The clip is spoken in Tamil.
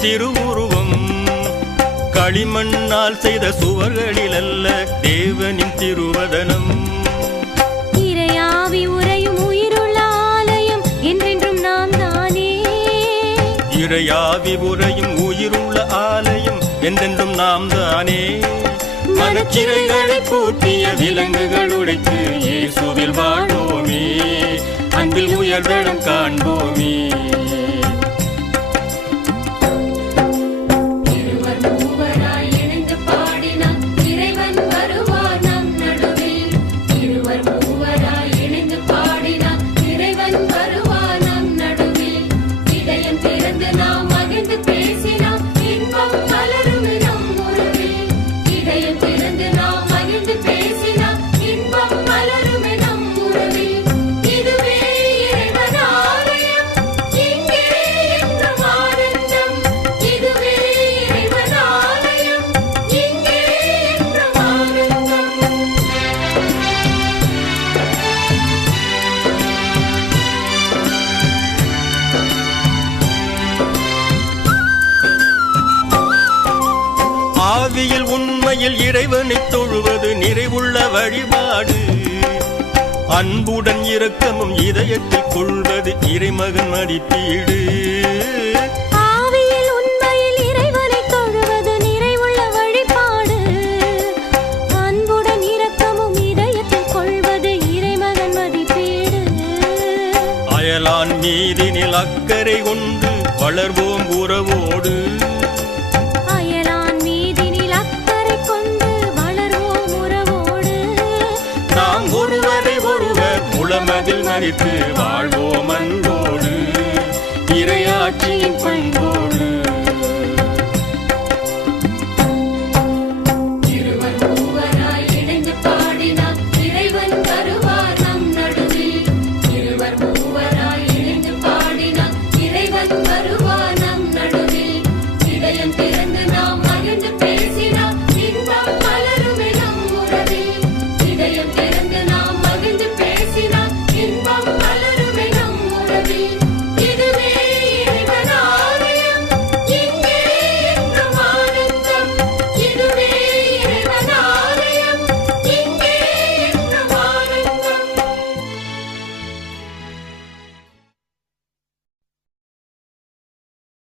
திருவுருவம். களிமண்ணால் செய்த சுவர்களில் அல்ல தேவனின் திருவதனம். இறையாவி உறையும் உயிருள்ள ஆலயம் என்றென்றும் நாம் தானே இறையாவி உரையும் உயிருள்ள ஆலயம் என்றென்றும் நாம் தானே மனச்சிறைகளை பூட்டிய விலங்குகள் உடைத்து இயேசுவில் வாழ்வோமே. அன்பில் உயர்வடம் காண்போமே. 不会。உண்மையில் இறைவனை தொழுவது நிறைவுள்ள வழிபாடு. அன்புடன் இரக்கமும் இதயத்தில் கொள்வது இறைமகன் மதிப்பீடு. ஆவியில் உண்மையில் இறைவனை தொழுவது நிறைவுள்ள வழிபாடு. அன்புடன் இரக்கமும் இதயத்தில் கொள்வது இறைமகன் மதிப்பீடு. அயலான் மீதினில் அக்கறை கொண்டு வளர்வோம் உறவோடு. உளமதில் மதித்து வாழ்வோம் அன்போடு. இறையாட்சியின் பண்பு